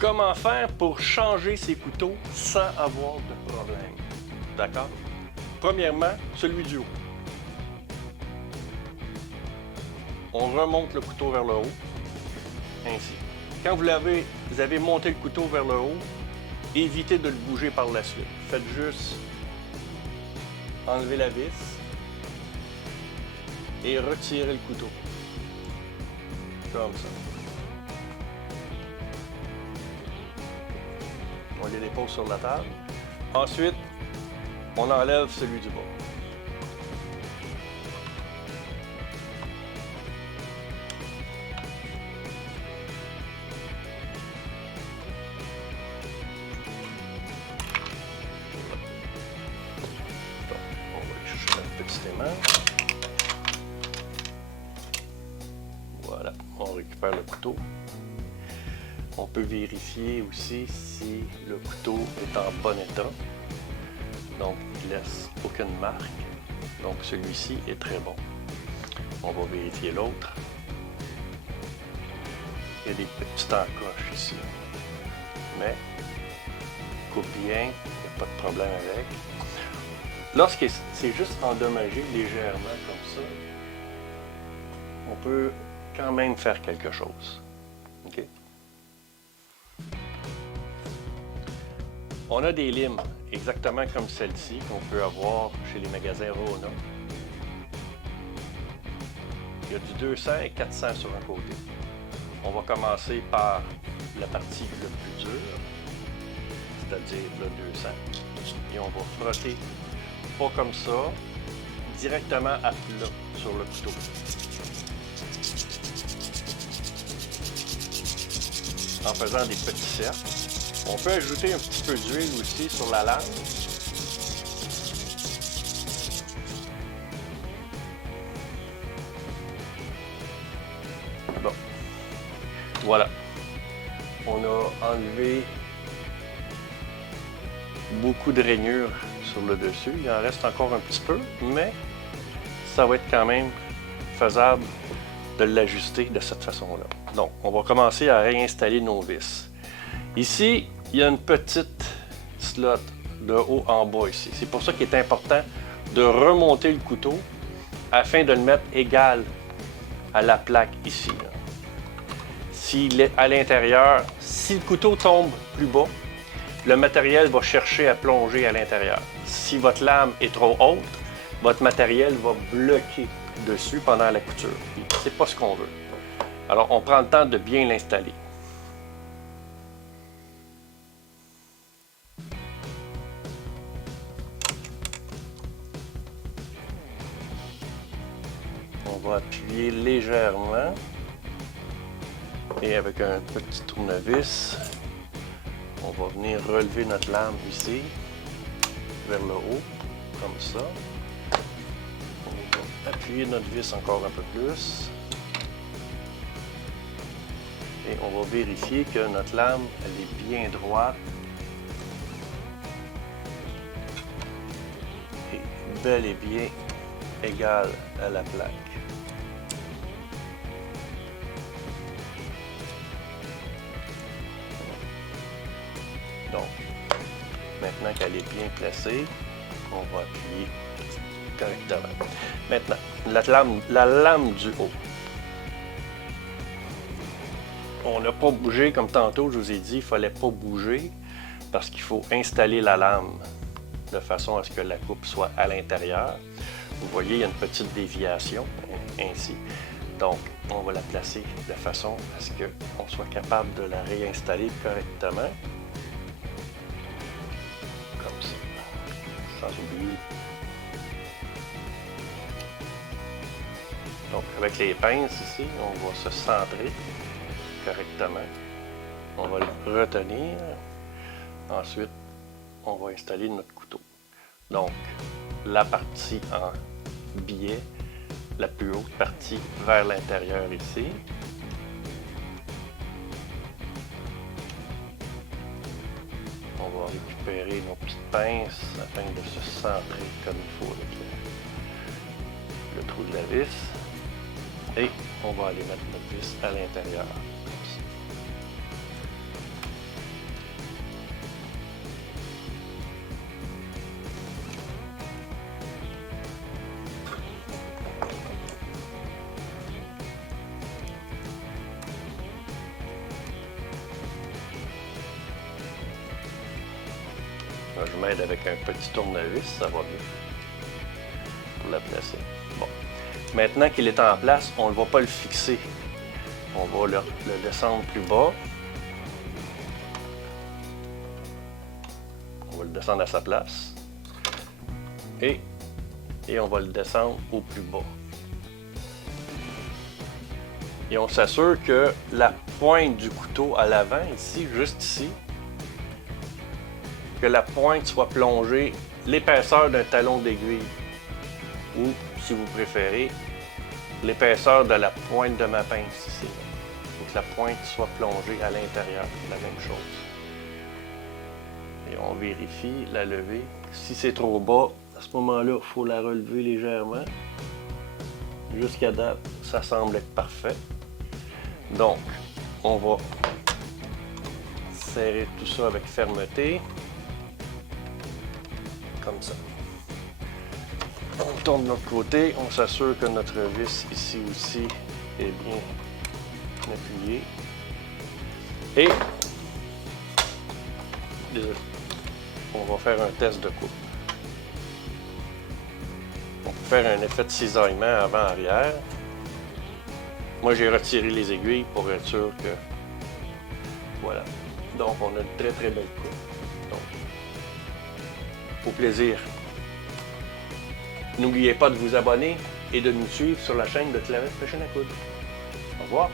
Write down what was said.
Comment faire pour changer ses couteaux sans avoir de problème? D'accord? Premièrement, celui du haut. On remonte le couteau vers le haut, ainsi. Quand vous avez monté le couteau vers le haut, évitez de le bouger par la suite. Faites juste enlever la vis et retirer le couteau. Comme ça. On les dépose sur la table. Ensuite, on enlève celui du bas. Donc, on va aller chercher notre petit aimant. Voilà, on récupère le couteau. On peut vérifier aussi si le couteau est en bon état. Donc, il ne laisse aucune marque. Donc, celui-ci est très bon. On va vérifier l'autre. Il y a des petites encoches ici. Mais, il coupe bien, il n'y a pas de problème avec. Lorsque c'est juste endommagé légèrement comme ça, on peut quand même faire quelque chose. OK? On a des limes, exactement comme celle-ci, qu'on peut avoir chez les magasins Rona. Il y a du 200 et 400 sur un côté. On va commencer par la partie le plus dure, c'est-à-dire le 200. Et on va frotter, pas comme ça, directement à plat sur le couteau. En faisant des petits cercles. On peut ajouter un petit peu d'huile aussi sur la lame. Bon. Voilà. On a enlevé beaucoup de rainures sur le dessus. Il en reste encore un petit peu, mais ça va être quand même faisable de l'ajuster de cette façon-là. Donc, on va commencer à réinstaller nos vis. Ici, il y a une petite slot de haut en bas ici. C'est pour ça qu'il est important de remonter le couteau afin de le mettre égal à la plaque ici. S'il est à l'intérieur, si le couteau tombe plus bas, le matériel va chercher à plonger à l'intérieur. Si votre lame est trop haute, votre matériel va bloquer dessus pendant la couture. C'est pas ce qu'on veut. Alors, on prend le temps de bien l'installer. On va appuyer légèrement et avec un petit tournevis, on va venir relever notre lame ici vers le haut, comme ça. On va appuyer notre vis encore un peu plus et on va vérifier que notre lame elle est bien droite et bel et bien égale à la plaque. Donc, maintenant qu'elle est bien placée, on va appuyer correctement. Maintenant, la lame du haut. On n'a pas bougé, comme tantôt je vous ai dit, il ne fallait pas bouger parce qu'il faut installer la lame de façon à ce que la coupe soit à l'intérieur. Vous voyez, il y a une petite déviation, ainsi. Donc, on va la placer de façon à ce qu'on soit capable de la réinstaller correctement. Comme ça, sans oublier. Donc, avec les pinces ici, on va se centrer correctement. On va le retenir. Ensuite, on va installer notre couteau. Donc, la partie en biais, la plus haute partie vers l'intérieur ici. On va récupérer nos petites pinces afin de se centrer comme il faut avec le trou de la vis. Et on va aller mettre notre vis à l'intérieur. Je m'aide avec un petit tournevis, ça va bien. Pour la placer. Bon. Maintenant qu'il est en place, on ne va pas le fixer. On va le descendre plus bas. On va le descendre à sa place. Et on va le descendre au plus bas. Et on s'assure que la pointe du couteau à l'avant, ici, juste ici, que la pointe soit plongée l'épaisseur d'un talon d'aiguille. Ou, si vous préférez, l'épaisseur de la pointe de ma pince ici. Il faut que la pointe soit plongée à l'intérieur, la même chose. Et on vérifie la levée. Si c'est trop bas, à ce moment-là, il faut la relever légèrement. Jusqu'à date, ça semble être parfait. Donc, on va serrer tout ça avec fermeté. Comme ça. On tourne de l'autre côté, on s'assure que notre vis ici aussi est bien appuyée. Et on va faire un test de coupe. On peut faire un effet de cisaillement avant-arrière. Moi, j'ai retiré les aiguilles pour être sûr que... Voilà. Donc, on a une très très belle coupe. Donc, au plaisir. N'oubliez pas de vous abonner et de nous suivre sur la chaîne de Clarette Machine à coudre. Au revoir.